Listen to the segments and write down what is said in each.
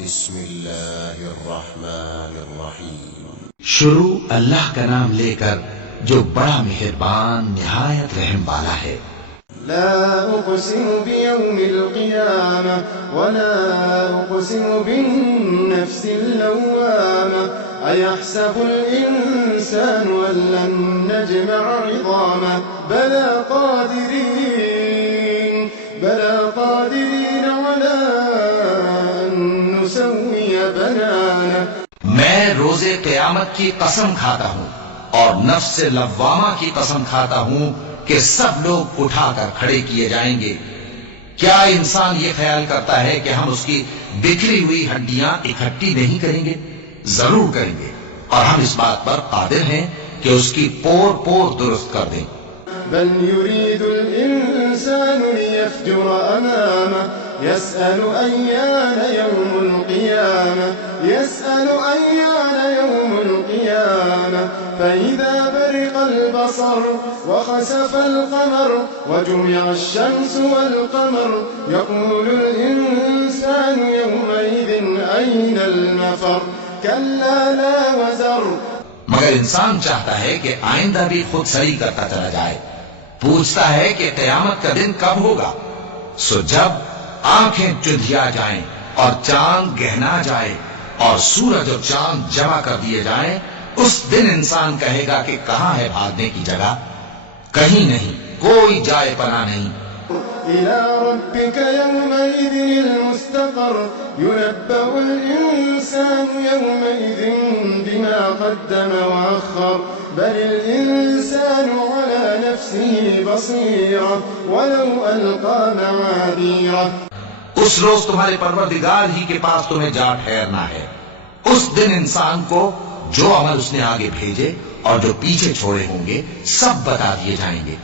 بسم اللہ الرحمن الرحیم۔ شروع اللہ کا نام لے کر جو بڑا مہربان نہایت رحم والا ہے۔ لا أقسم بيوم القيامة ولا أقسم بالنفس اللوامة أيحسب الإنسان أن لن نجمع عظامه بلى قادرين على أن نسوي بنانه۔ میں روز قیامت کی قسم کھاتا ہوں اور نفس لوامہ کی قسم کھاتا ہوں کہ سب لوگ اٹھا کر کھڑے کیے جائیں گے۔ کیا انسان یہ خیال کرتا ہے کہ ہم اس کی بکھری ہوئی ہڈیاں اکٹھی نہیں کریں گے؟ ضرور کریں گے، اور ہم اس بات پر قادر ہیں کہ اس کی پور پور درست کر دیں۔ بل يريد الإنسان ليفجر أمامه يسأل أيان يوم القيامة فإذا برق البصر وخسف القمر وجمع الشمس والقمر يقول الإنسان يومئذ أين المفر كلا لا وزر۔ مگر انسان چاہتا ہے کہ آئندہ بھی خود سری کرتا چلا جائے، پوچھتا ہے کہ قیامت کا دن کب ہوگا۔ سو جب آنکھیں چندھیا جائیں اور چاند گہنا جائے اور سورج اور چاند جمع کر دیے جائیں، اس دن انسان کہے گا کہ کہاں ہے بھاگنے کی جگہ؟ کہیں نہیں، کوئی جائے پناہ نہیں۔ إلى ربك يومئذ المستقر ينبأ الإنسان يومئذ بما قدم وأخر بل الإنسان على نفسه بصيرة ولو ألقى معاذيره۔ اس روز تمہارے پروردگار ہی کے پاس تمہیں جا ٹھہرنا ہے۔ اس دن انسان کو جو عمل اس نے آگے بھیجے اور جو پیچھے چھوڑے ہوں گے سب بتا دیے جائیں گے۔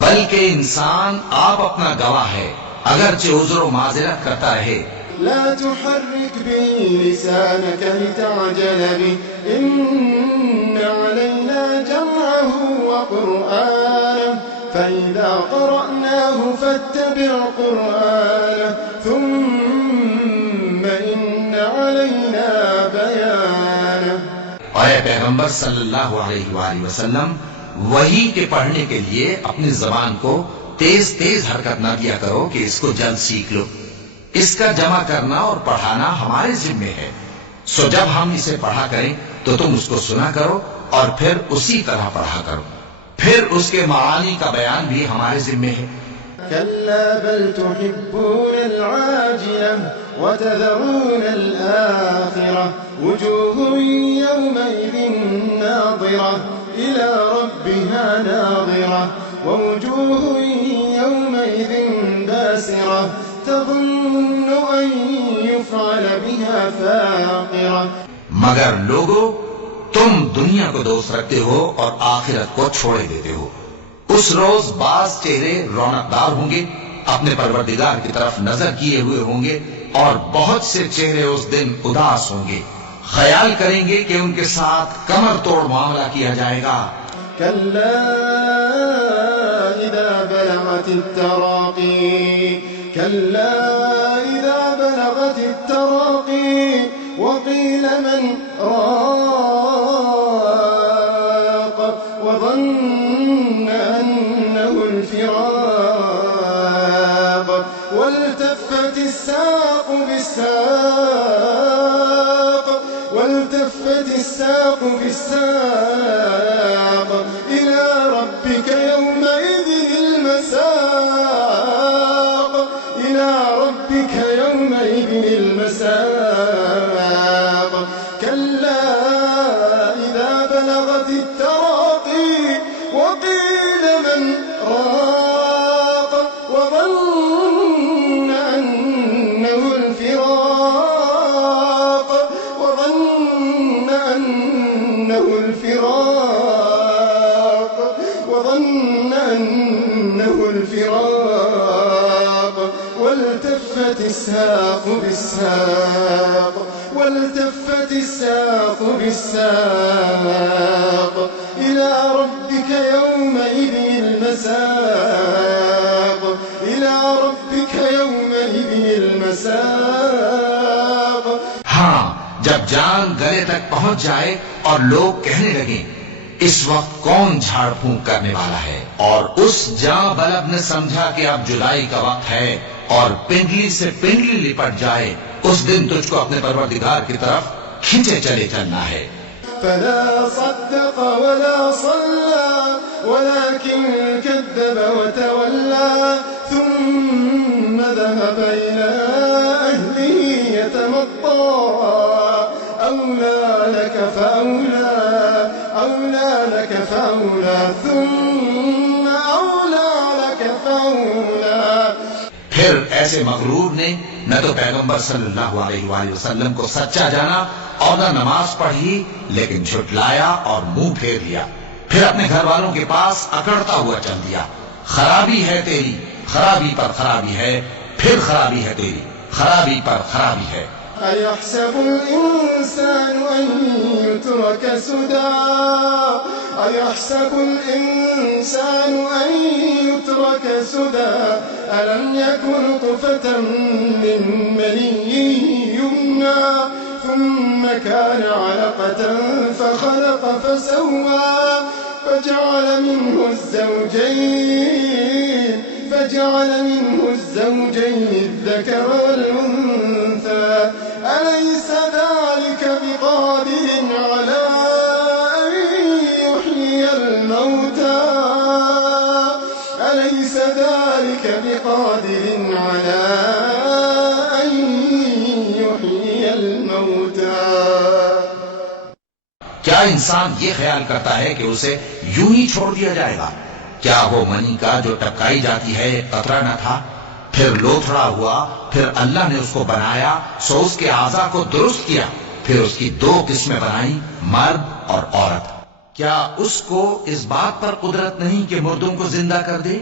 بلکہ انسان آپ اپنا گواہ ہے، اگرچہ عذر و معذرت کرتا رہے۔ لا تحرك به لسانك لتعجل به إن علينا جمعه وقرآنه فإذا قرأناه فاتبع قرآنه ثم إن علينا بيانه۔ اے پیغمبر صلی اللہ علیہ وآلہ وسلم، وحی کے پڑھنے کے لیے اپنی زبان کو تیز تیز حرکت نہ دیا کرو کہ اس کو جلد سیکھ لو۔ اس کا جمع کرنا اور پڑھانا ہمارے ذمے ہے۔ سو جب ہم اسے پڑھا کریں تو تم اس کو سنا کرو اور پھر اسی طرح پڑھا کرو، پھر اس کے معانی کا بیان بھی ہمارے ذمے ہے۔ كلا بل تحبون العاجلة وتذرون الآخرة وجوه يومئذ ناظرة إلى ربها ناظرة ووجوه يومئذ باسرة تظن أن يفعل بها فاقرة۔ مگر لوگو، تم دنیا کو دوست رکھتے ہو اور آخرت کو چھوڑے دیتے ہو۔ اس روز بعض چہرے رونقدار ہوں گے، اپنے پروردگار کی طرف نظر کیے ہوئے ہوں گے، اور بہت سے چہرے اس دن اداس ہوں گے، خیال کریں گے کہ ان کے ساتھ کمر توڑ معاملہ کیا جائے گا۔ كلا إذا بلغت التراقي وقيل من راق وظن أنه الفراق والتفت الساق بالساق إلى ربك يومئذ المساق كلا إذا بلغت التراقي وقيل من راق وظن أنه الفراق والتفت الساق بالساق إلى ربك يومئذ المساق جب جان گلے تک پہنچ جائے اور لوگ کہنے لگیں اس وقت کون جھاڑ پھونک کرنے والا ہے، اور اس جاں بلب نے سمجھا کہ اب جدائی کا وقت ہے اور پنڈلی سے پنڈلی لپٹ جائے، اس دن تجھ کو اپنے پروردگار کی طرف کھینچے چلے چلنا ہے۔ فلا صدق ولا صلى ولكن كذب وتولى ثم ذهب إلى أهله يتمطى أولى لك فأولى ثم أولى لك فأولى۔ پھر ایسے مغرور نے نہ تو پیغمبر صلی اللہ علیہ وآلہ وسلم کو سچا جانا اور نہ نماز پڑھی، لیکن جھٹلایا اور منہ پھیر لیا، پھر اپنے گھر والوں کے پاس اکڑتا ہوا چل دیا۔ خرابی ہے تیری، خرابی پر خرابی ہے، پھر خرابی ہے تیری، خرابی پر خرابی ہے۔ أيحسب الإنسان أن يترك سدى أيحسب الإنسان أن يترك سدى ألم يكن نطفة من مني يمنى ثم كان علقة فخلق فسوى فجعل منه الزوجين الذكر والأنثى أليس ذلك بقادر على أن يحيي الموتى أليس ذلك بقادر على أن يحيي الموتى۔ کیا انسان یہ خیال کرتا ہے کہ اسے یوں ہی چھوڑ دیا جائے گا؟ کیا وہ منی کا جو ٹپکائی جاتی ہے قطرہ نہ تھا، پھر لوتھڑا ہوا، پھر اللہ نے اس کو بنایا، سو اس کے اعضاء کو درست کیا، پھر اس کی دو قسمیں بنائیں، مرد اور عورت۔ کیا اس کو اس بات پر قدرت نہیں کہ مردوں کو زندہ کر دے؟